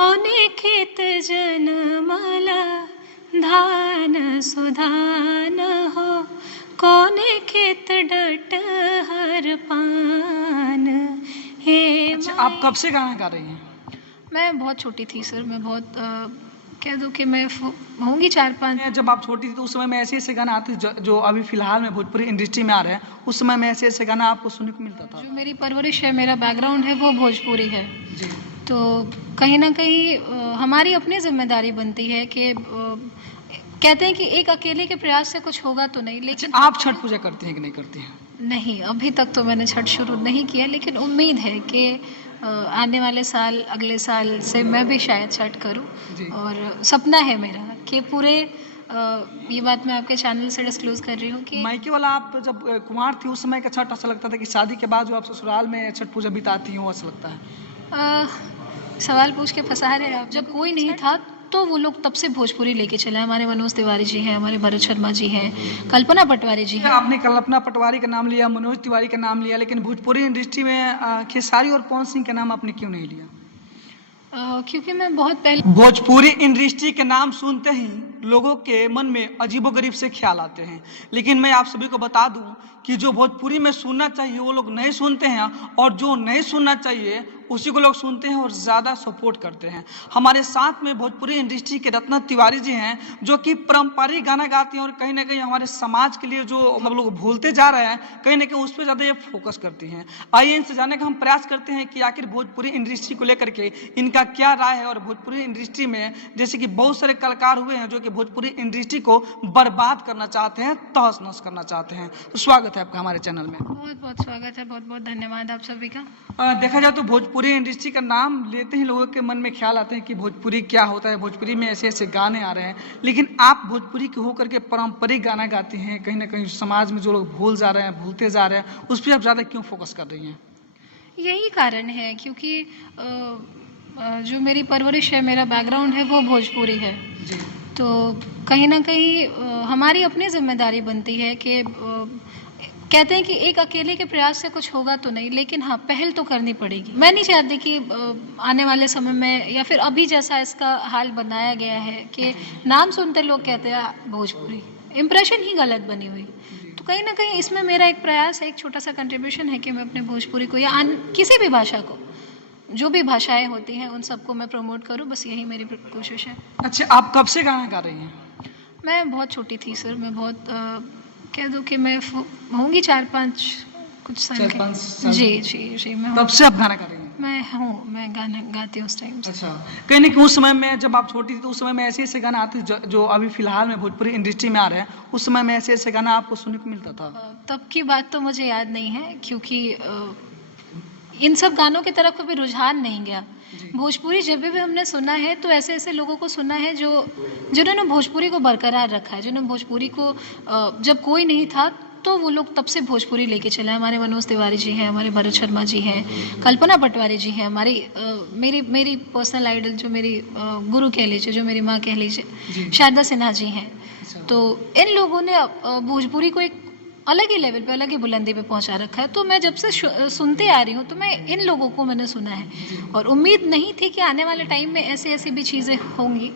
कोणे खेत जनमला धान सुधान हो, कोणे खेत डटहर पान हे। अच्छा, आप कब से गाना गा रही हैं? मैं बहुत छोटी थी सर, मैं बहुत कह दो कि मैं होंगी 4-5। जब आप छोटी थी तो उस समय में ऐसे ऐसे गाना आते जो अभी फिलहाल में भोजपुरी इंडस्ट्री में आ रहे हैं, उस समय में ऐसे ऐसे गाना आपको सुनने को मिलता था? जो मेरी परवरिश है, मेरा बैकग्राउंड है, वो भोजपुरी है। जी। तो कहीं ना कहीं हमारी अपनी जिम्मेदारी बनती है कि कहते हैं कि एक अकेले के प्रयास से कुछ होगा तो नहीं, लेकिन अच्छा, आप छठ पूजा करती हैं कि नहीं करती हैं? नहीं, अभी तक तो मैंने छठ शुरू नहीं किया, लेकिन उम्मीद है कि आने वाले साल, अगले साल से मैं भी शायद छठ करूं। जी। और सपना है मेरा कि पूरे ये बात मैं आपके चैनल से डिस्क्लोज कर रही हूँ कि मायके वाला आप जब कुंवार थी उस समय का छठ ऐसा लगता था कि शादी के बाद जो आप ससुराल में छठ पूजा बिताती हैं वो ऐसा लगता है? सवाल पूछ के फंसा रहे हैं आप। जब कोई नहीं था तो वो लोग तब से भोजपुरी लेके चले। हमारे मनोज तिवारी जी हैं, हमारे भरत शर्मा जी हैं, कल्पना पटवारी जी हैं। आपने कल्पना पटवारी का नाम लिया, मनोज तिवारी का नाम लिया, लेकिन भोजपुरी इंडस्ट्री में खेसारी और पवन सिंह का नाम आपने क्यों नहीं लिया? क्योंकि मैं बहुत पहले भोजपुरी इंडस्ट्री के नाम सुनते ही लोगों के मन में अजीबोगरीब से ख्याल आते हैं, लेकिन मैं आप सभी को बता दूं कि जो भोजपुरी में सुनना चाहिए वो लोग नहीं सुनते हैं, और जो नहीं सुनना चाहिए उसी को लोग सुनते हैं और ज़्यादा सपोर्ट करते हैं। हमारे साथ में भोजपुरी इंडस्ट्री के रत्ना तिवारी जी हैं, जो कि पारंपरिक गाना गाते हैं और कहीं ना कहीं हमारे समाज के लिए जो हम लोग भूलते जा रहे हैं, कहीं ना कहीं उस पर ज़्यादा ये फोकस करती हैं। आइए इनसे जानने का हम प्रयास करते हैं कि आखिर भोजपुरी इंडस्ट्री को लेकर के इनका क्या राय है, और भोजपुरी इंडस्ट्री में जैसे कि बहुत सारे कलाकार हुए हैं जो कि भोजपुरी इंडस्ट्री को बर्बाद करना चाहते हैं, तहस नहस करना चाहते हैं। तो स्वागत है आपका हमारे चैनल में। बहुत बहुत स्वागत है, बहुत बहुत धन्यवाद आप सभी का। देखा जाए तो भोजपुरी इंडस्ट्री का नाम लेते ही लोगों के मन में ख्याल आते हैं कि भोजपुरी क्या होता है, भोजपुरी में ऐसे ऐसे गाने आ रहे हैं, लेकिन आप भोजपुरी के होकर के पारंपरिक गाना गाती हैं, कहीं ना कहीं समाज में जो लोग भूल जा रहे हैं, भूलते जा रहे हैं, उस पर आप ज़्यादा क्यों फोकस कर रही हैं? यही कारण है क्योंकि जो मेरी परवरिश है, मेरा बैकग्राउंड है, वो भोजपुरी है। जी। तो कहीं ना कहीं हमारी अपनी जिम्मेदारी बनती है कि कहते हैं कि एक अकेले के प्रयास से कुछ होगा तो नहीं, लेकिन हाँ, पहल तो करनी पड़ेगी। मैं नहीं चाहती कि आने वाले समय में या फिर अभी जैसा इसका हाल बनाया गया है कि नाम सुनते लोग कहते हैं भोजपुरी, इम्प्रेशन ही गलत बनी हुई। तो कहीं ना कहीं इसमें मेरा एक प्रयास है, एक छोटा सा कंट्रीब्यूशन है कि मैं अपने भोजपुरी को या किसी भी भाषा को, जो भी भाषाएं होती हैं उन सबको मैं प्रमोट करूं, बस यही मेरी कोशिश है। अच्छा, आप कब से गाना गा रही हैं? मैं बहुत छोटी थी सर, मैं बहुत कह दो कि मैं होंगी 4-5 कुछ साल की। 4-5 साल? जी जी जी, मैं तब से आप गाना गा रही हैं? मैं गाना गाती हूँ उस टाइम से। अच्छा, कहीं ना कहीं उस समय में जब आप छोटी थी तो उस समय में ऐसे ऐसे गाना आते जो अभी फिलहाल में भोजपुरी इंडस्ट्री में आ रहे हैं, उस समय में ऐसे ऐसे गाना आपको सुनने को मिलता था? तब की बात तो मुझे याद नहीं है, क्योंकि इन सब गानों की तरफ कभी रुझान नहीं गया। भोजपुरी जब भी हमने सुना है तो ऐसे ऐसे लोगों को सुना है जिन्होंने भोजपुरी को बरकरार रखा है, जिन्होंने भोजपुरी को जब कोई नहीं था तो वो लोग तब से भोजपुरी लेके चले। हमारे मनोज तिवारी जी हैं, हमारे भरत शर्मा जी हैं, कल्पना पटवारी जी हैं, हमारी मेरी पर्सनल आइडल, जो मेरी गुरु कह लीजिए, जो मेरी माँ कह लीजिए, शारदा सिन्हा जी हैं। तो इन लोगों ने भोजपुरी को एक अलग ही लेवल पे, अलग ही बुलंदी पे पहुंचा रखा है। तो मैं जब से सुनते आ रही हूँ तो मैं इन लोगों को मैंने सुना है, और उम्मीद नहीं थी कि आने वाले टाइम में ऐसी ऐसी भी चीज़ें होंगी।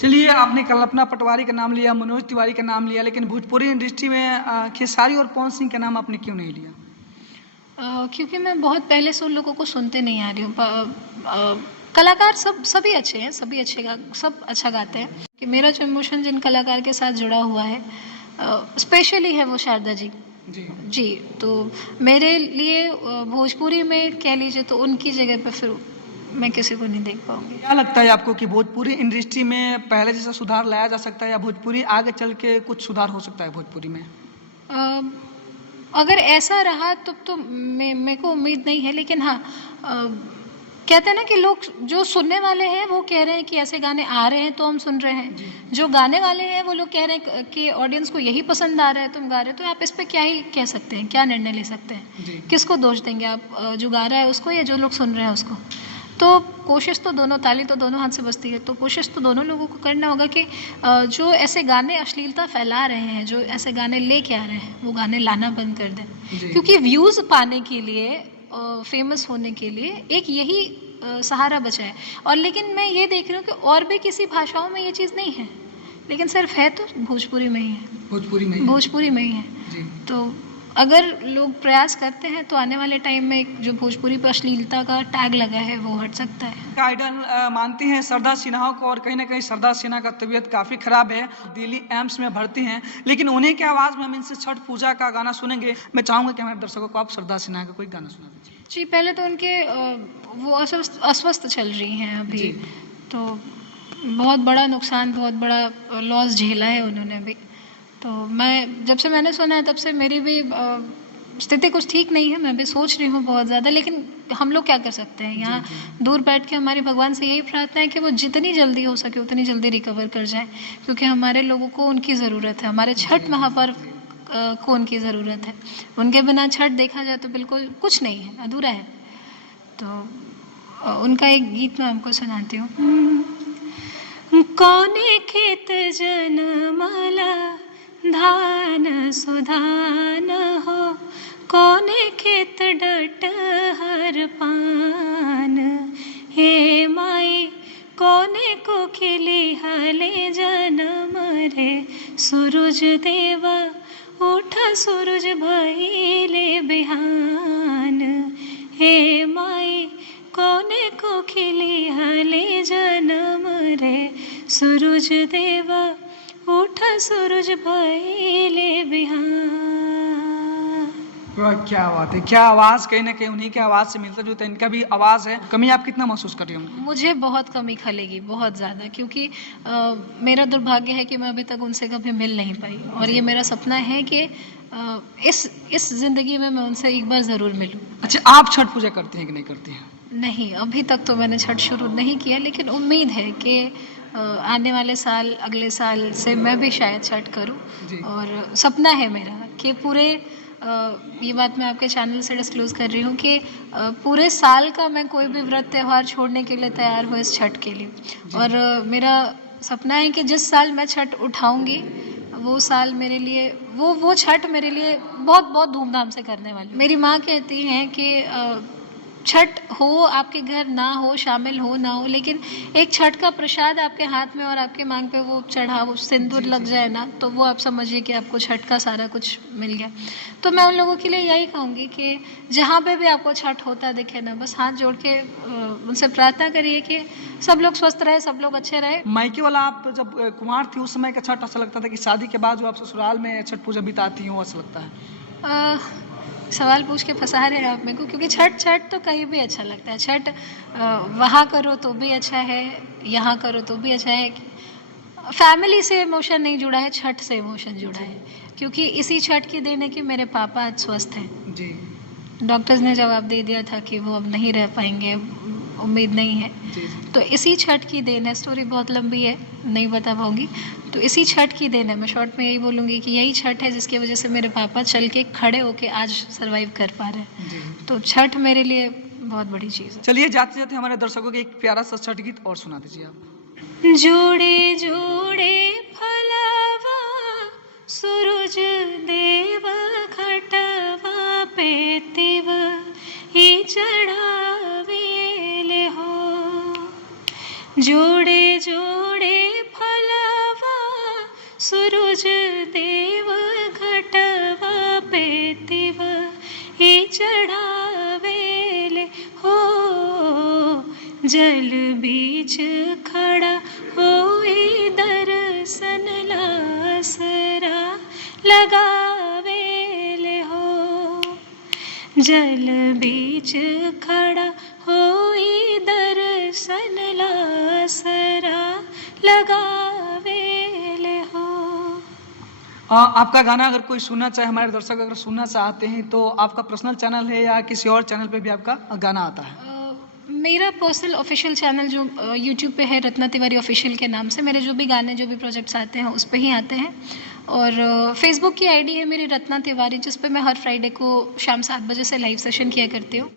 चलिए, आपने कल्पना पटवारी का नाम लिया, मनोज तिवारी का नाम लिया, लेकिन भोजपुरी इंडस्ट्री में खेसारी और पवन सिंह का नाम आपने क्यों नहीं लिया? क्योंकि मैं बहुत पहले से उन लोगों को सुनते नहीं आ रही हूँ। कलाकार सभी अच्छे हैं, सभी सब अच्छा गाते हैं। कि मेरा जो इमोशन जिन कलाकार के साथ जुड़ा हुआ है स्पेशली है वो शारदा जी। जी, तो मेरे लिए भोजपुरी में कह लीजिए तो उनकी जगह पे फिर मैं किसी को नहीं देख पाऊंगी। क्या लगता है आपको कि भोजपुरी इंडस्ट्री में पहले जैसा सुधार लाया जा सकता है, या भोजपुरी आगे चल के कुछ सुधार हो सकता है भोजपुरी में? अगर ऐसा रहा तो मेरे को उम्मीद नहीं है, लेकिन हाँ, कहते हैं ना कि लोग जो सुनने वाले हैं वो कह रहे हैं कि ऐसे गाने आ रहे हैं तो हम सुन रहे हैं, जो गाने वाले हैं वो लोग कह रहे हैं कि ऑडियंस को यही पसंद आ रहा है, तुम गा रहे हो। तो आप इस पे क्या ही कह सकते हैं, क्या निर्णय ले सकते हैं? किसको दोष देंगे आप, जो गा रहा है उसको या जो लोग सुन रहे हैं उसको? तो कोशिश तो दोनों, ताली तो दोनों हाथ से बजती है, तो कोशिश तो दोनों लोगों को करना होगा कि जो ऐसे गाने अश्लीलता फैला रहे हैं, जो ऐसे गाने लेके आ रहे हैं, वो गाने लाना बंद कर दें। क्योंकि व्यूज़ पाने के लिए, फेमस होने के लिए एक यही सहारा बचा है। और लेकिन मैं ये देख रही हूँ कि और भी किसी भाषाओं में ये चीज़ नहीं है, लेकिन सिर्फ है तो भोजपुरी में ही है, भोजपुरी में ही? भोजपुरी में ही है। जी। तो अगर लोग प्रयास करते हैं तो आने वाले टाइम में एक जो भोजपुरी पर अश्लीलता का टैग लगा है वो हट सकता है। आइडल मानती हैं सरदा सिन्हा को, और कहीं ना कहीं सरदा सिन्हा का तबीयत काफ़ी ख़राब है, दिल्ली एम्स में भर्ती हैं, लेकिन उन्हीं की आवाज़ में हम इनसे छठ पूजा का गाना सुनेंगे। मैं चाहूँगा कि हमारे दर्शकों को आप सरदा सिन्हा का कोई गाना सुना दीजिए। जी, पहले तो उनके वो अस्वस्थ चल रही हैं अभी, तो बहुत बड़ा नुकसान, बहुत बड़ा लॉस झेला है उन्होंने भी। तो मैं जब से मैंने सुना है तब से मेरी भी स्थिति कुछ ठीक नहीं है, मैं भी सोच रही हूँ बहुत ज़्यादा, लेकिन हम लोग क्या कर सकते हैं। यहाँ दूर बैठ के हमारी भगवान से यही प्रार्थना है कि वो जितनी जल्दी हो सके उतनी जल्दी रिकवर कर जाएं, क्योंकि हमारे लोगों को उनकी ज़रूरत है, हमारे छठ महापर्व को उनकी ज़रूरत है। उनके बिना छठ देखा जाए तो बिल्कुल कुछ नहीं है, अधूरा है। तो उनका एक गीत मैं आपको सुनाती हूँ। कौने खेत जनमला धान सुधान हो, कौने खेत डटहर पान, हे माई कौने को खिली हले जनम रे, सूरज देवा उठा सूरज भइले बिहान, हे माई कौने को खिली हले जनम रे, सूरज देवा उठा सूरज भइले बिहान। क्या बात है, क्या आवाज़, कहीं ना कहीं उन्हीं की आवाज़ से मिलता जुलता इनका भी आवाज़ है। कमी आप कितना महसूस कर रही हैं? मुझे बहुत कमी खलेगी, बहुत ज़्यादा, क्योंकि मेरा दुर्भाग्य है कि मैं अभी तक उनसे कभी मिल नहीं पाई, और ये मेरा सपना है कि इस ज़िंदगी में मैं उनसे एक बार ज़रूर मिलूं। अच्छा, आप छठ पूजा करती हैं कि नहीं करती हैं? नहीं, अभी तक तो मैंने छठ शुरू नहीं किया, लेकिन उम्मीद है कि आने वाले साल, अगले साल से मैं भी शायद छठ करूं। और सपना है मेरा कि पूरे ये बात मैं आपके चैनल से डिस्क्लोज़ कर रही हूँ कि पूरे साल का मैं कोई भी व्रत त्यौहार छोड़ने के लिए तैयार हूँ इस छठ के लिए। और मेरा सपना है कि जिस साल मैं छठ उठाऊँगी वो साल मेरे लिए, वो छठ मेरे लिए बहुत बहुत धूमधाम से करने वाली। मेरी माँ कहती हैं कि छठ हो आपके घर ना हो, शामिल हो ना हो, लेकिन एक छठ का प्रसाद आपके हाथ में और आपके मांग पे वो चढ़ा, वो सिंदूर लग जाए ना, तो वो आप समझिए कि आपको छठ का सारा कुछ मिल गया। तो मैं उन लोगों के लिए यही कहूँगी कि जहाँ पे भी आपको छठ होता दिखे ना, बस हाथ जोड़ के उनसे प्रार्थना करिए कि सब लोग स्वस्थ रहे, सब लोग अच्छे रहे। मायके वाला आप जब कुमार थी उस समय का छठ ऐसा लगता था कि शादी के बाद जो आप ससुराल में छठ पूजा बिताती हो ऐसा लगता है? सवाल पूछ के फंसा रहे हैं आप मेरे को, क्योंकि छठ तो कहीं भी अच्छा लगता है। छठ वहाँ करो तो भी अच्छा है, यहाँ करो तो भी अच्छा है। फैमिली से इमोशन नहीं जुड़ा है, छठ से इमोशन जुड़ा है, क्योंकि इसी छठ की देन है कि मेरे पापा आज स्वस्थ हैं। जी। डॉक्टर्स ने जवाब दे दिया था कि वो अब नहीं रह पाएंगे, उम्मीद नहीं है। तो इसी छठ की देन है। स्टोरी बहुत लंबी है, नहीं बता पाऊंगी, तो इसी छठ की देन है। मैं शॉर्ट में यही बोलूँगी कि यही छठ है जिसकी वजह से मेरे पापा चल के खड़े होके आज सरवाइव कर पा रहे हैं। तो छठ मेरे लिए बहुत बड़ी चीज़ है। चलिए जाते जाते हमारे दर्शकों को एक प्यारा सा छठ गीत और सुना दीजिए आप। जोड़े जोड़े फलावा सूरज देव घटवा पेतिव ही चढ़ावेले हो, जोड़े जोड़े फलावा सूरज देव घटवा पेतिव ही चढ़ावेले हो, जल बीच खड़ा होए दर्शन लासरा लगावेले हो, जल बीच खड़ा होए दर्शन लासरा लगावेले हो। आपका गाना अगर कोई सुनना चाहे, हमारे दर्शक अगर सुनना चाहते हैं तो आपका पर्सनल चैनल है या किसी और चैनल पे भी आपका गाना आता है? मेरा पर्सनल ऑफिशियल चैनल जो यूट्यूब पे है, रत्ना तिवारी ऑफिशियल के नाम से, मेरे जो भी गाने, जो भी प्रोजेक्ट्स आते हैं उस पे ही आते हैं। और फेसबुक की आईडी है मेरी रत्ना तिवारी, जिस पे मैं हर फ्राइडे को शाम 7 बजे से लाइव सेशन किया करती हूँ।